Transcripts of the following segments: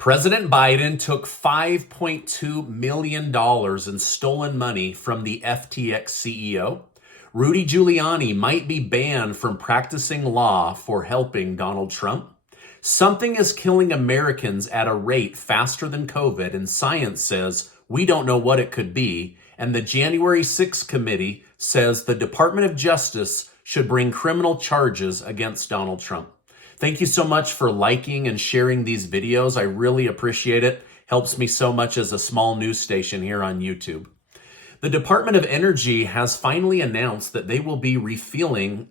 President Biden took $5.2 million in stolen money from the FTX CEO. Rudy Giuliani might be banned from practicing law for helping Donald Trump. Something is killing Americans at a rate faster than COVID, and science says we don't know what it could be. And the January 6th committee says the Department of Justice should bring criminal charges against Donald Trump. Thank you so much for liking and sharing these videos. I really appreciate it. Helps me so much as a small news station here on YouTube. The Department of Energy has finally announced that they will be refilling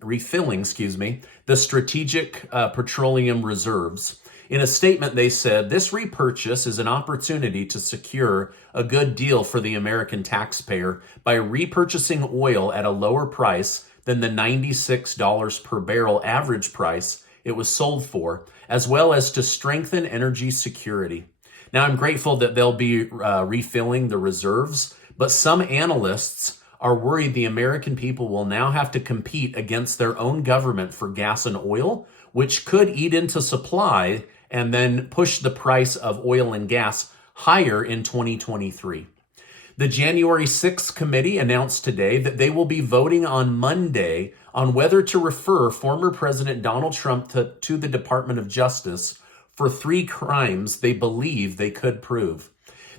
the strategic petroleum reserves. In a statement, they said this repurchase is an opportunity to secure a good deal for the American taxpayer by repurchasing oil at a lower price than the $96 per barrel average price it was sold for, as well as to strengthen energy security. Now, I'm grateful that they'll be refilling the reserves, but some analysts are worried the American people will now have to compete against their own government for gas and oil, which could eat into supply and then push the price of oil and gas higher in 2023. The January 6th committee announced today that they will be voting on Monday on whether to refer former President Donald Trump to the Department of Justice for 3 crimes they believe they could prove.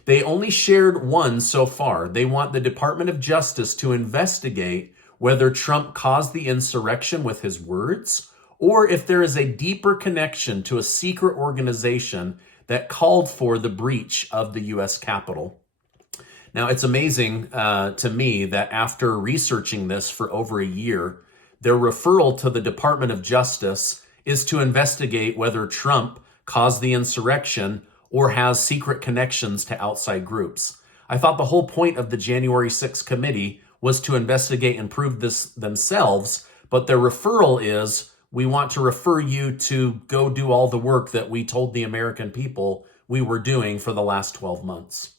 They only shared one so far. They want the Department of Justice to investigate whether Trump caused the insurrection with his words, or if there is a deeper connection to a secret organization that called for the breach of the U.S. Capitol. Now, it's amazing to me that after researching this for over a year, their referral to the Department of Justice is to investigate whether Trump caused the insurrection or has secret connections to outside groups. I thought the whole point of the January 6th committee was to investigate and prove this themselves, but their referral is, we want to refer you to go do all the work that we told the American people we were doing for the last 12 months.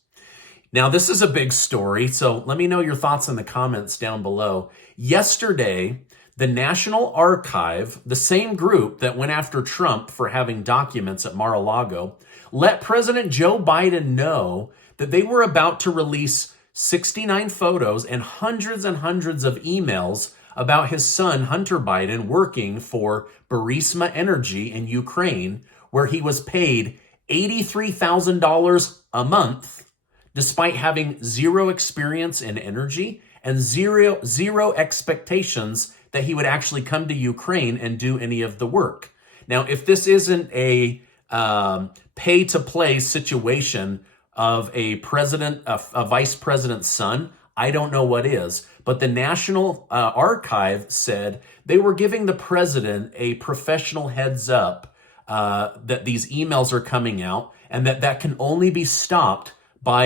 Now, this is a big story, so let me know your thoughts in the comments down below. Yesterday, the National Archive, the same group that went after Trump for having documents at Mar-a-Lago, let President Joe Biden know that they were about to release 69 photos and hundreds of emails about his son, Hunter Biden, working for Burisma Energy in Ukraine, where he was paid $83,000 a month, despite having zero experience in energy and zero expectations that he would actually come to Ukraine and do any of the work. Now, if this isn't a pay-to-play situation of a vice president's son, I don't know what is. But the National Archive said they were giving the president a professional heads up that these emails are coming out and that can only be stopped by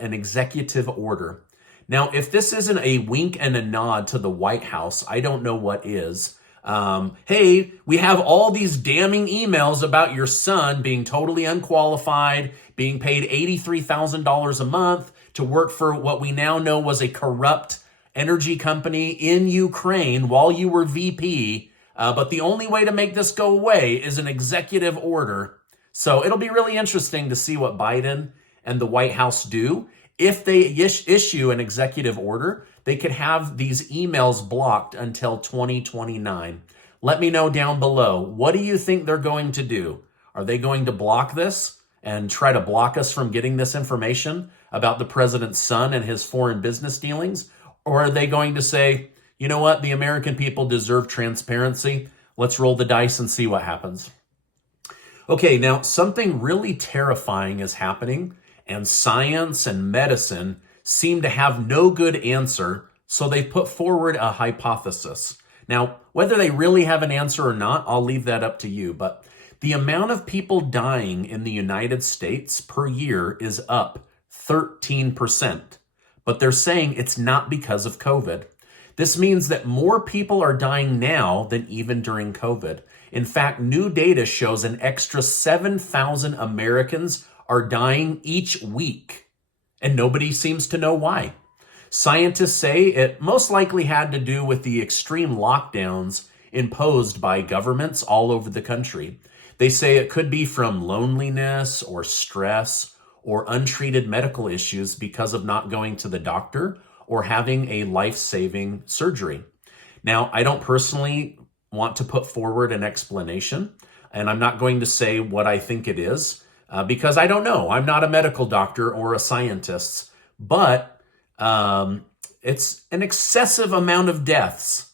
an executive order. Now, if this isn't a wink and a nod to the White House, I don't know what is. Hey, we have all these damning emails about your son being totally unqualified, being paid $83,000 a month to work for what we now know was a corrupt energy company in Ukraine while you were VP. But the only way to make this go away is an executive order. So it'll be really interesting to see what Biden and the White House do. If they issue an executive order, they could have these emails blocked until 2029. Let me know down below. What do you think they're going to do? Are they going to block this and try to block us from getting this information about the president's son and his foreign business dealings? Or are they going to say, you know what, the American people deserve transparency. Let's roll the dice and see what happens. Okay, now something really terrifying is happening, and science and medicine seem to have no good answer, so they've put forward a hypothesis. Now, whether they really have an answer or not, I'll leave that up to you, but the amount of people dying in the United States per year is up 13%, but they're saying it's not because of COVID. This means that more people are dying now than even during COVID. In fact, new data shows an extra 7,000 Americans are dying each week, and nobody seems to know why. Scientists say it most likely had to do with the extreme lockdowns imposed by governments all over the country. They say it could be from loneliness or stress or untreated medical issues because of not going to the doctor or having a life-saving surgery. Now, I don't personally want to put forward an explanation, and I'm not going to say what I think it is because I don't know. I'm not a medical doctor or a scientist, but it's an excessive amount of deaths,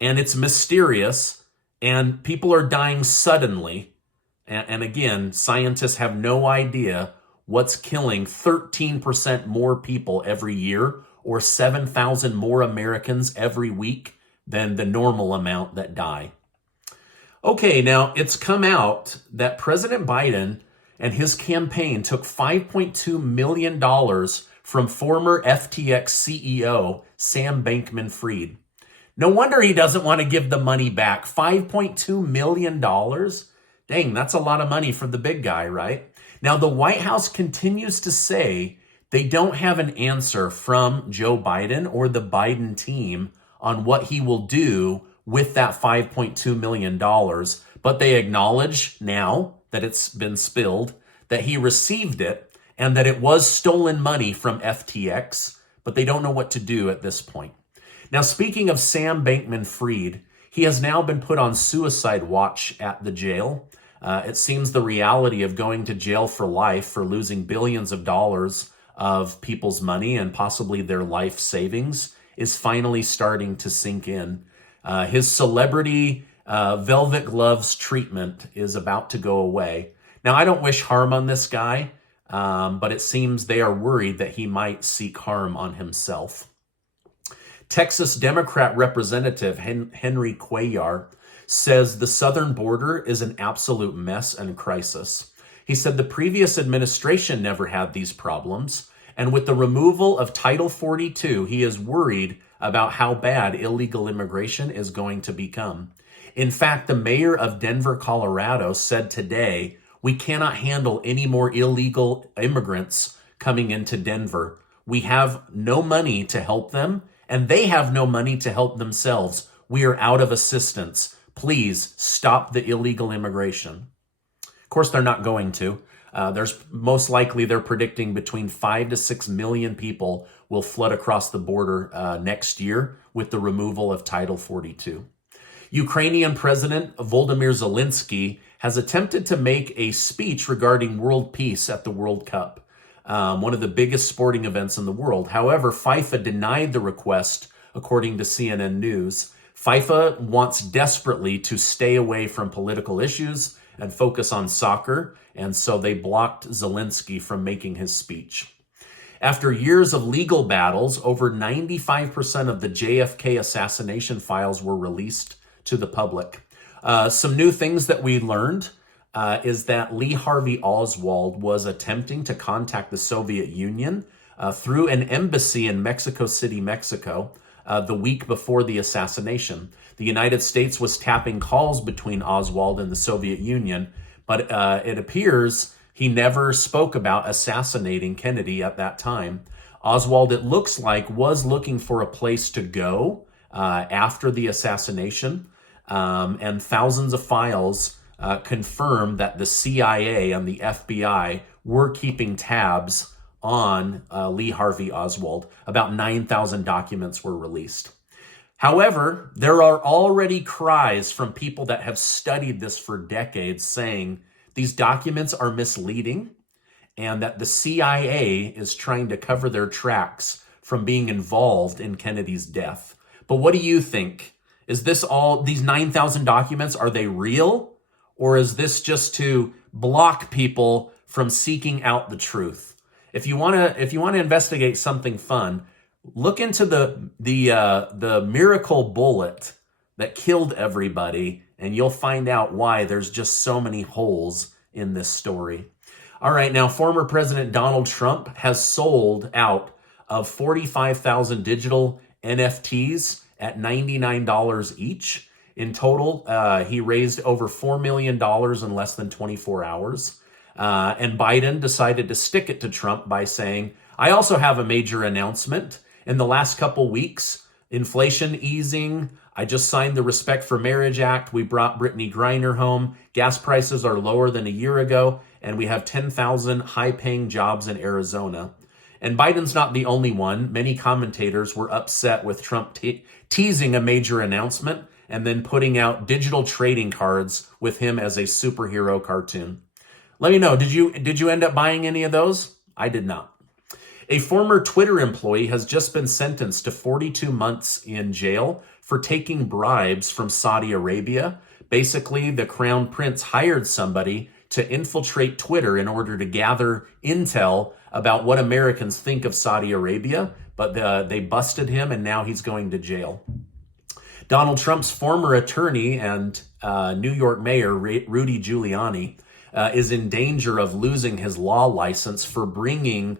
and it's mysterious, and people are dying suddenly. And again, scientists have no idea what's killing 13% more people every year or 7,000 more Americans every week than the normal amount that die. Okay, now it's come out that President Biden and his campaign took $5.2 million from former FTX CEO Sam Bankman-Fried. No wonder he doesn't want to give the money back. $5.2 million? Dang, that's a lot of money for the big guy, right? Now, the White House continues to say they don't have an answer from Joe Biden or the Biden team on what he will do with that $5.2 million, but they acknowledge now that it's been spilled that he received it and that it was stolen money from FTX, but they don't know what to do at this point. Now, speaking of Sam Bankman-Fried, he has now been put on suicide watch at the jail. It seems the reality of going to jail for life for losing billions of dollars of people's money and possibly their life savings is finally starting to sink in. His celebrity velvet gloves treatment is about to go away. Now, I don't wish harm on this guy, but it seems they are worried that he might seek harm on himself. Texas Democrat Representative Henry Cuellar says the southern border is an absolute mess and crisis. He said the previous administration never had these problems, and with the removal of Title 42, he is worried about how bad illegal immigration is going to become. In fact, the mayor of Denver, Colorado said today, we cannot handle any more illegal immigrants coming into Denver. We have no money to help them, and they have no money to help themselves. We are out of assistance. Please stop the illegal immigration. Of course, they're not going to. There's most likely they're predicting between 5 to 6 million people will flood across the border next year with the removal of Title 42. Ukrainian President Volodymyr Zelensky has attempted to make a speech regarding world peace at the World Cup, one of the biggest sporting events in the world. However, FIFA denied the request, according to CNN News. FIFA wants desperately to stay away from political issues and focus on soccer, and so they blocked Zelensky from making his speech. After years of legal battles, over 95% of the JFK assassination files were released to the public. Some new things that we learned is that Lee Harvey Oswald was attempting to contact the Soviet Union through an embassy in Mexico City, Mexico, the week before the assassination. The United States was tapping calls between Oswald and the Soviet Union, but it appears he never spoke about assassinating Kennedy at that time. Oswald, it looks like, was looking for a place to go after the assassination, and thousands of files confirm that the CIA and the FBI were keeping tabs on Lee Harvey Oswald. About 9,000 documents were released. However, there are already cries from people that have studied this for decades saying these documents are misleading and that the CIA is trying to cover their tracks from being involved in Kennedy's death. But what do you think? Is this all, these 9,000 documents, are they real? Or is this just to block people from seeking out the truth? If you want to investigate something fun, look into the miracle bullet that killed everybody, and you'll find out why there's just so many holes in this story. All right, now former President Donald Trump has sold out of 45,000 digital NFTs at $99 each. In total, he raised over $4 million in less than 24 hours. And Biden decided to stick it to Trump by saying, I also have a major announcement. In the last couple weeks, inflation easing, I just signed the Respect for Marriage Act. We brought Brittany Griner home. Gas prices are lower than a year ago, and we have 10,000 high-paying jobs in Arizona. And Biden's not the only one. Many commentators were upset with Trump teasing a major announcement and then putting out digital trading cards with him as a superhero cartoon. Let me know, did you end up buying any of those? I did not. A former Twitter employee has just been sentenced to 42 months in jail for taking bribes from Saudi Arabia. Basically, the Crown Prince hired somebody to infiltrate Twitter in order to gather intel about what Americans think of Saudi Arabia, but they busted him and now he's going to jail. Donald Trump's former attorney and New York Mayor Rudy Giuliani is in danger of losing his law license for bringing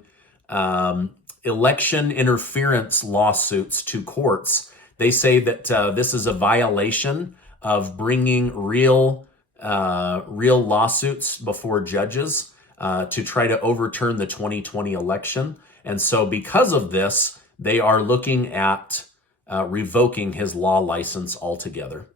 election interference lawsuits to courts. They say that this is a violation of bringing real lawsuits before judges to try to overturn the 2020 election. And so because of this, they are looking at revoking his law license altogether.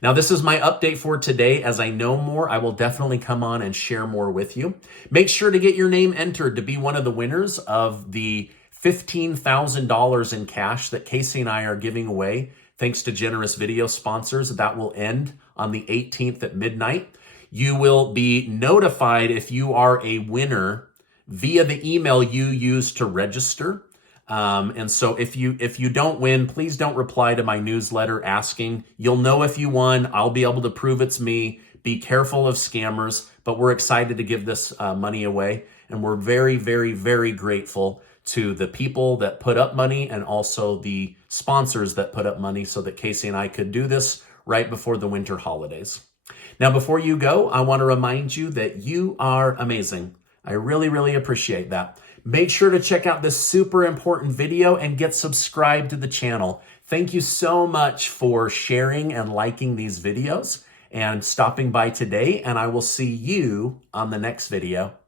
Now, this is my update for today. As I know more, I will definitely come on and share more with you. Make sure to get your name entered to be one of the winners of the $15,000 in cash that Casey and I are giving away, thanks to generous video sponsors. That will end on the 18th at midnight. You will be notified if you are a winner via the email you used to register. And so if you don't win, please don't reply to my newsletter asking. You'll know if you won. I'll be able to prove it's me. Be careful of scammers, but we're excited to give this money away. And we're very, very, very grateful to the people that put up money and also the sponsors that put up money so that Casey and I could do this right before the winter holidays. Now, before you go, I want to remind you that you are amazing. I really, really appreciate that. Make sure to check out this super important video and get subscribed to the channel. Thank you so much for sharing and liking these videos and stopping by today, and I will see you on the next video.